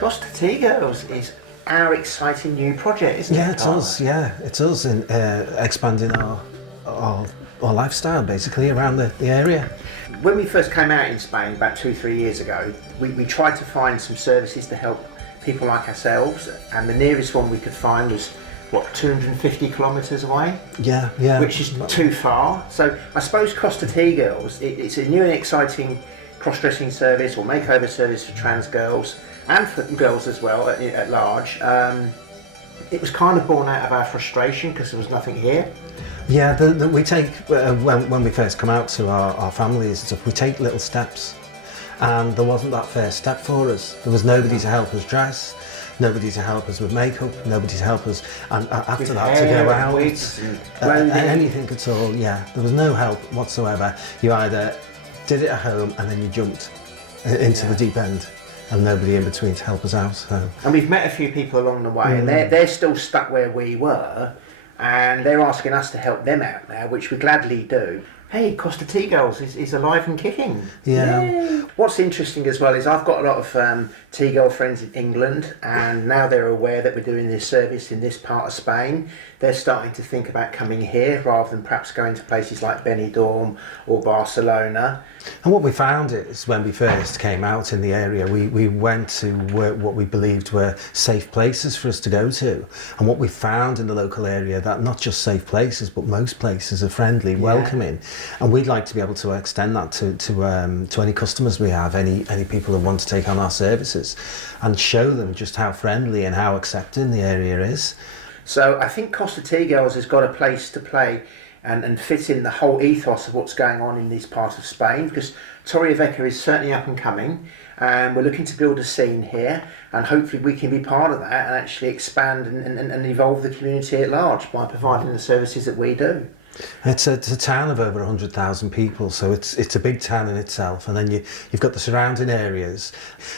Costa Tgirls is our exciting new project, isn't it? Yeah, it does. Yeah, it does in expanding our lifestyle basically around the area. When we first came out in Spain about 2-3 years ago, we tried to find some services to help people like ourselves, and the nearest one we could find was 250 kilometres away. Yeah, which is too far. So I suppose Costa Tgirls, it's a new and exciting cross-dressing service or makeover service for trans girls and for girls as well at large. It was kind of born out of our frustration because there was nothing here. Yeah, we take, when we first come out to our families and stuff, we take little steps, and there wasn't that first step for us. There was nobody to help us dress, nobody to help us with makeup, nobody to help us, and after With that hair, to go out, wigs and anything at all. Yeah, there was no help whatsoever. You either did it at home and then you jumped into the deep end, and nobody in between to help us out. So. And we've met a few people along the way, and they're still stuck where we were, and they're asking us to help them out now, which we gladly do. Hey, Costa Tgirls is alive and kicking. Yeah. Yay. What's interesting as well is I've got a lot of T-girl friends in England, and now they're aware that we're doing this service in this part of Spain. They're starting to think about coming here rather than perhaps going to places like Benidorm or Barcelona. And what we found is when we first came out in the area, we went to what we believed were safe places for us to go to. And what we found in the local area, that not just safe places, but most places are friendly, welcoming. And we'd like to be able to extend that to any customers we have, any people who want to take on our services, and show them just how friendly and how accepting the area is. So I think Costa Tgirls has got a place to play and fit in the whole ethos of what's going on in this part of Spain, because Torrevieja is certainly up and coming, and we're looking to build a scene here, and hopefully we can be part of that and actually expand and evolve the community at large by providing the services that we do. It's a town of over 100,000 people, so it's a big town in itself, and then you've got the surrounding areas,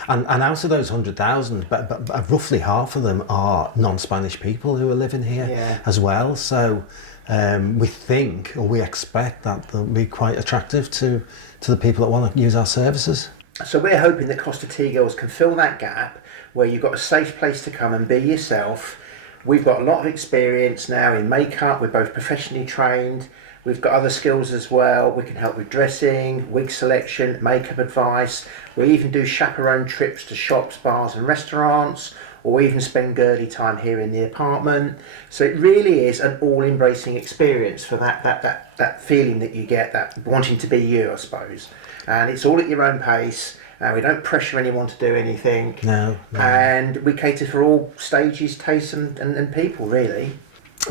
and out of those 100,000, but roughly half of them are non-Spanish people who are living here as well. So we think, or we expect, that they'll be quite attractive to the people that want to use our services. So we're hoping that Costa Tgirls can fill that gap where you've got a safe place to come and be yourself. We've got a lot of experience now in makeup. We're both professionally trained. We've got other skills as well. We can help with dressing, wig selection, makeup advice. We even do chaperone trips to shops, bars and restaurants, or even spend girly time here in the apartment. So it really is an all-embracing experience for that feeling that you get, that wanting to be you, I suppose. And it's all at your own pace. We don't pressure anyone to do anything. No. And we cater for all stages, tastes and people, really.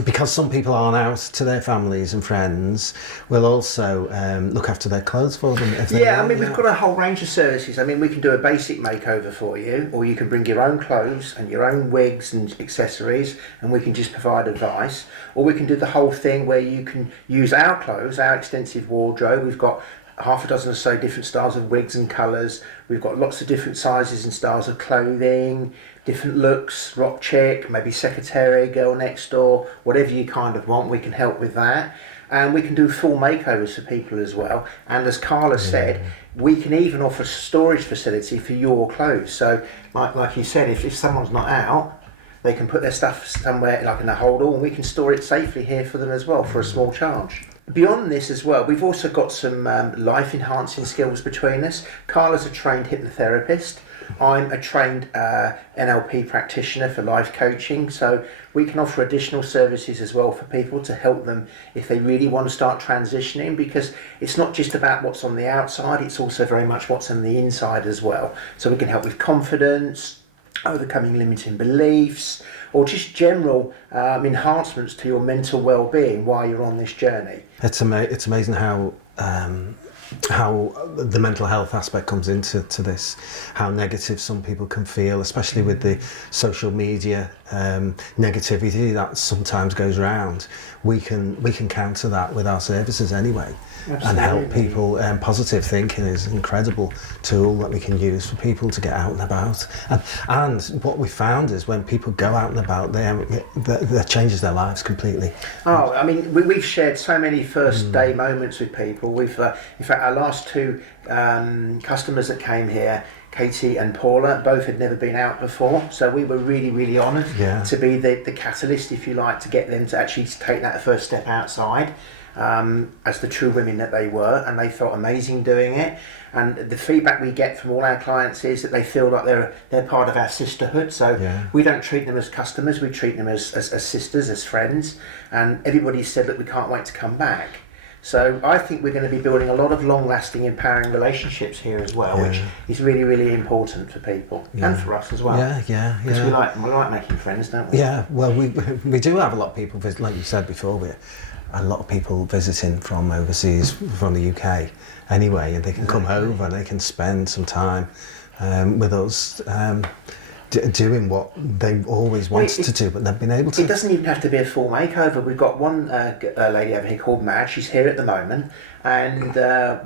Because some people aren't out to their families and friends, we'll also look after their clothes for them. We've got a whole range of services. I mean, we can do a basic makeover for you, or you can bring your own clothes and your own wigs and accessories, and we can just provide advice. Or we can do the whole thing where you can use our clothes, our extensive wardrobe. We've got half a dozen or so different styles of wigs and colours. We've got lots of different sizes and styles of clothing, different looks, rock chick, maybe secretary, girl next door, whatever you kind of want, we can help with that. And we can do full makeovers for people as well. And as Carla said, we can even offer a storage facility for your clothes. So like you said, if someone's not out, they can put their stuff somewhere like in a hold-all, and we can store it safely here for them as well for a small charge. Beyond this as well, we've also got some life-enhancing skills between us. Carla's a trained hypnotherapist. I'm a trained NLP practitioner for life coaching, so we can offer additional services as well for people to help them if they really want to start transitioning, because it's not just about what's on the outside, it's also very much what's on the inside as well. So we can help with confidence, overcoming limiting beliefs, or just general enhancements to your mental well-being while you're on this journey. It's amazing how the mental health aspect comes into this, how negative some people can feel, especially with the social media negativity that sometimes goes around. We can counter that with our services anyway. Absolutely. And help people. Positive thinking is an incredible tool that we can use for people to get out and about. And what we found is when people go out and about, that changes their lives completely. Oh, I mean, we've shared so many first day moments with people. We've, in fact, our last two customers that came here Katie and Paula both had never been out before, so we were really honoured to be the catalyst, if you like, to get them to actually take that first step outside, as the true women that they were, and they felt amazing doing it. And the feedback we get from all our clients is that they feel like they're part of our sisterhood. So we don't treat them as customers, we treat them as sisters, as friends, and everybody said that we can't wait to come back. So I think we're going to be building a lot of long-lasting, empowering relationships here as well, which is really important for people and for us as well. Because we like making friends, don't we? Yeah, well, we do have a lot of people visit, like you said before, a lot of people visiting from overseas, from the UK anyway, and they can come over and they can spend some time with us. Doing what they've always wanted to do, but they've been able to. It doesn't even have to be a full makeover. We've got one lady over here called Mad. She's here at the moment, and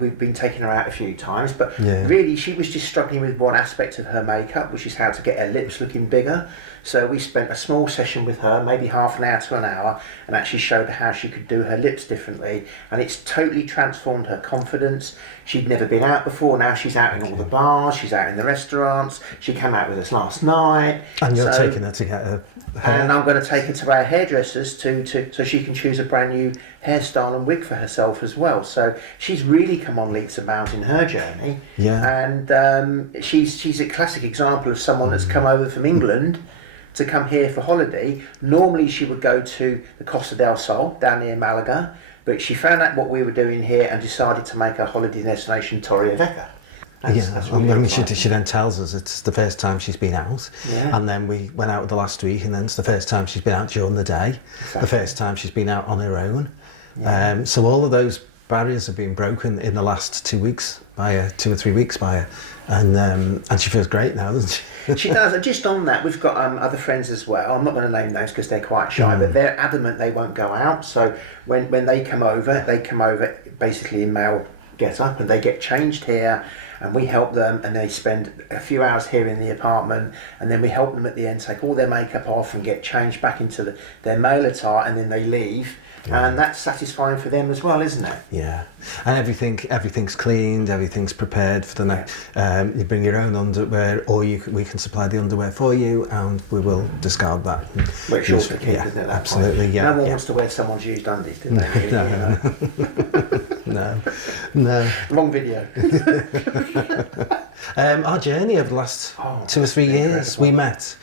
we've been taking her out a few times. But really, she was just struggling with one aspect of her makeup, which is how to get her lips looking bigger. So we spent a small session with her, maybe half an hour to an hour, and actually showed her how she could do her lips differently. And it's totally transformed her confidence. She'd never been out before. Now she's out in all the bars. She's out in the restaurants. She came out with us last night. And you're taking her to get her hair. And I'm going to take her to our hairdressers so she can choose a brand new hairstyle and wig for herself as well. So she's really come on leaps and bounds in her journey. And she's a classic example of someone that's come over from England to come here for holiday. Normally she would go to the Costa del Sol down near Malaga, but she found out what we were doing here and decided to make her holiday destination Torrevieja. She then tells us it's the first time she's been out, and then we went out the last week, and then it's the first time she's been out during the day, the first time she's been out on her own. So all of those barriers have been broken in the last 2 weeks by her, 2 or 3 weeks by her, and she feels great now, doesn't she? She does. And just on that, we've got other friends as well. I'm not going to name names because they're quite shy, but they're adamant they won't go out. So when they come over basically in male get up, and they get changed here, and we help them, and they spend a few hours here in the apartment, and then we help them at the end take all their makeup off and get changed back into their male attire, and then they leave. And that's satisfying for them as well, isn't it? Yeah, and everything's cleaned, everything's prepared for the next. You bring your own underwear, or we can supply the underwear for you, and we will discard that. Which yours to keep, isn't it? Absolutely, no one wants to wear someone's used undies, do they? No. Long video. Our journey over the last 2 or 3 years, we met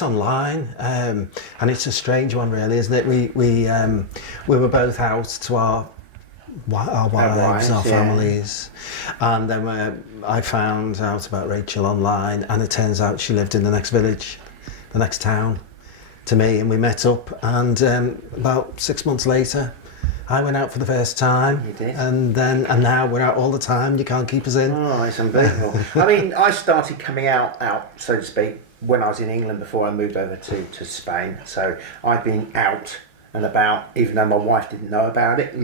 online, and it's a strange one, really, isn't it? We were both out to our wives, our families, and then I found out about Rachel online, and it turns out she lived in the next village, the next town to me, and we met up, and about 6 months later I went out for the first time. You did. And now we're out all the time. You can't keep us in. Oh, it's unbelievable. I mean, I started coming out, so to speak, when I was in England before I moved over to Spain. So I've been out and about, even though my wife didn't know about it,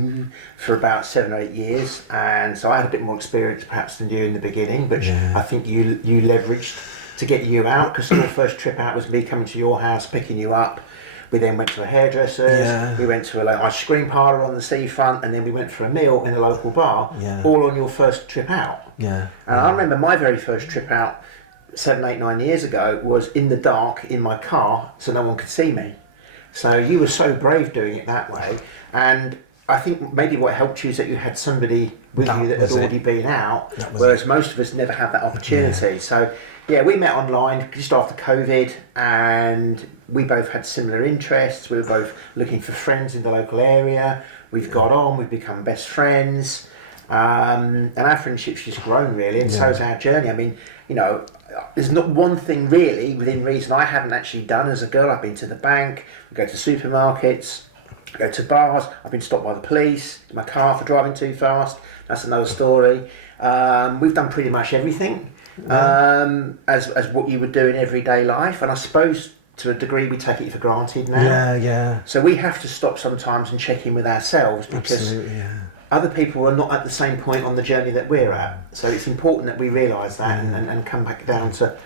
for about 7 or 8 years. And so I had a bit more experience perhaps than you in the beginning, which I think you leveraged to get you out, because your first trip out was me coming to your house, picking you up. We then went to a hairdresser's, we went to an ice cream parlour on the seafront, and then we went for a meal in a local bar, all on your first trip out. And I remember my very first trip out 7, 8, 9 years ago was in the dark in my car, so no one could see me. So you were so brave doing it that way, and I think maybe what helped you is that you had somebody with you that had already been out, whereas most of us never had that opportunity. So we met online just after COVID, and we both had similar interests. We were both looking for friends in the local area. We've got on, we've become best friends, and our friendship's just grown really, and so's our journey. I mean, there's not one thing really within reason I haven't actually done as a girl. I've been to the bank, we go to supermarkets, I go to bars, I've been stopped by the police in my car for driving too fast. That's another story. We've done pretty much everything as what you would do in everyday life, and I suppose to a degree we take it for granted now. So we have to stop sometimes and check in with ourselves, because other people are not at the same point on the journey that we're at. So it's important that we realise that and come back down to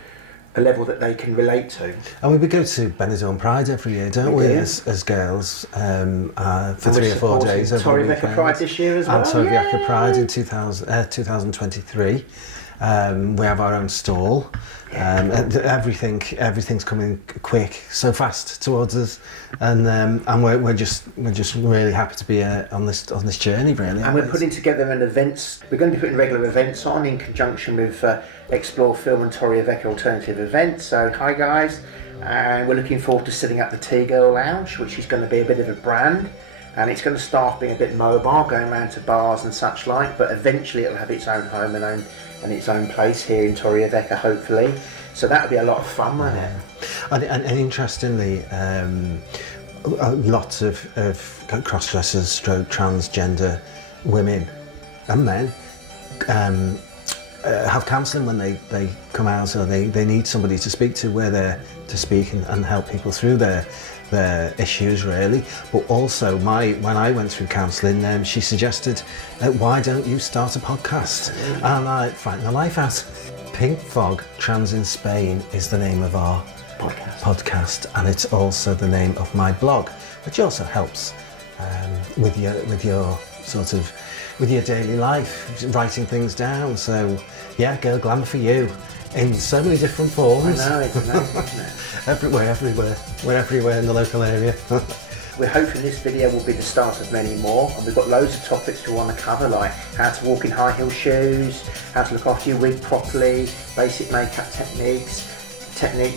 a level that they can relate to. And we go to Benidorm Pride every year, don't we, as girls, for 3 or 4 days. Torrevieja Pride this year as well. And Torrevieja Pride in 2023. We have our own stall. Everything's coming quick, so fast towards us, and we're just really happy to be on this journey, really. And we're putting together an events. We're going to be putting regular events on in conjunction with Explore Film and Torrevieja Alternative Events. So hi guys, and we're looking forward to setting up the T-Girl Lounge, which is going to be a bit of a brand. And it's going to start being a bit mobile, going around to bars and such like, but eventually it'll have its own home and its own place here in Torrevieja, hopefully. So that'll be a lot of fun, won't it? And interestingly, lots of cross-dressers, stroke transgender women and men have counselling when they come out, or they need somebody to speak to, where they're to speak and help people through their issues, really. But also, when I went through counselling, she suggested, why don't you start a podcast? And I frightened the life out. Pink Fog Trans in Spain is the name of our podcast, and it's also the name of my blog, which also helps with your daily life, writing things down. So yeah, Girl Glamour for you in so many different forms. I know, it's amazing, isn't it? Everywhere. We're everywhere in the local area. We're hoping this video will be the start of many more, and we've got loads of topics we want to cover, like how to walk in high heel shoes, how to look after your wig properly, basic makeup techniques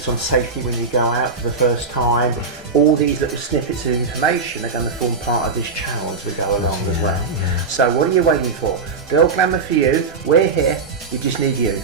on safety when you go out for the first time. All these little snippets of information are going to form part of this channel as we go along as well. Yeah. So what are you waiting for? Girl Glamour for you, we're here, we just need you.